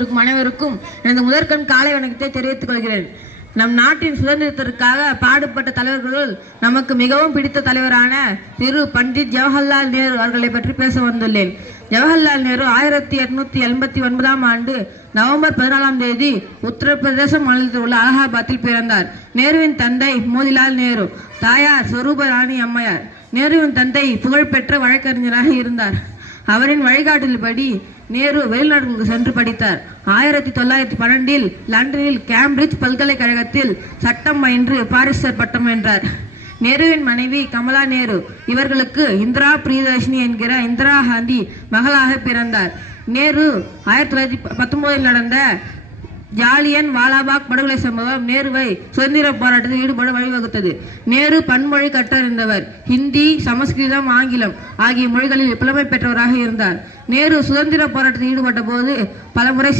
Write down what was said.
அனைவருக்கும் எனது முதற்கண் காலை வணக்கத்தை தெரிவித்துக் கொள்கிறேன். நம் நாட்டின் சுதந்திரத்திற்காக பாடுபட்ட தலைவர்களுள் நமக்கு மிகவும் பிடித்த தலைவரான திரு பண்டிட் ஜவஹர்லால் நேரு அவர்களை பற்றி பேச வந்துள்ளேன். ஜவஹர்லால் நேரு 1889 ஆண்டு நவம்பர் 14 உத்தரப்பிரதேச மாநிலத்தில் உள்ள அலகாபாத்தில் பிறந்தார். நேருவின் தந்தை மோதிலால் நேரு, தாயார் சொரூப ராணி அம்மையார். நேருவின் தந்தை புகழ்பெற்ற வழக்கறிஞராக இருந்தார். அவரின் வழிகாட்டுதல்படி நேரு வெளிநாடுகளுக்கு சென்று படித்தார். 1912 லண்டனில் கேம்பிரிட்ஜ் பல்கலைக்கழகத்தில் சட்டம் பயின்று பாரிஸ்டர் பட்டம் வென்றார். நேருவின் மனைவி கமலா நேரு, இவர்களுக்கு இந்திரா பிரியதர்ஷினி என்கிற இந்திரா காந்தி மகளாக பிறந்தார். நேரு 1919 நடந்த ஜாலியன் வாலாபாக் படுகொலை சம்பவம் நேருவை சுதந்திர போராட்டத்தில் ஈடுபட வழிவகுத்தது. நேரு பன்மொழி கற்றறிந்தவர். ஹிந்தி, சமஸ்கிருதம், ஆங்கிலம் ஆகிய மொழிகளில் புலமை பெற்றவராக இருந்தார். நேரு சுதந்திர போராட்டத்தில் ஈடுபட்ட போது பலமுறை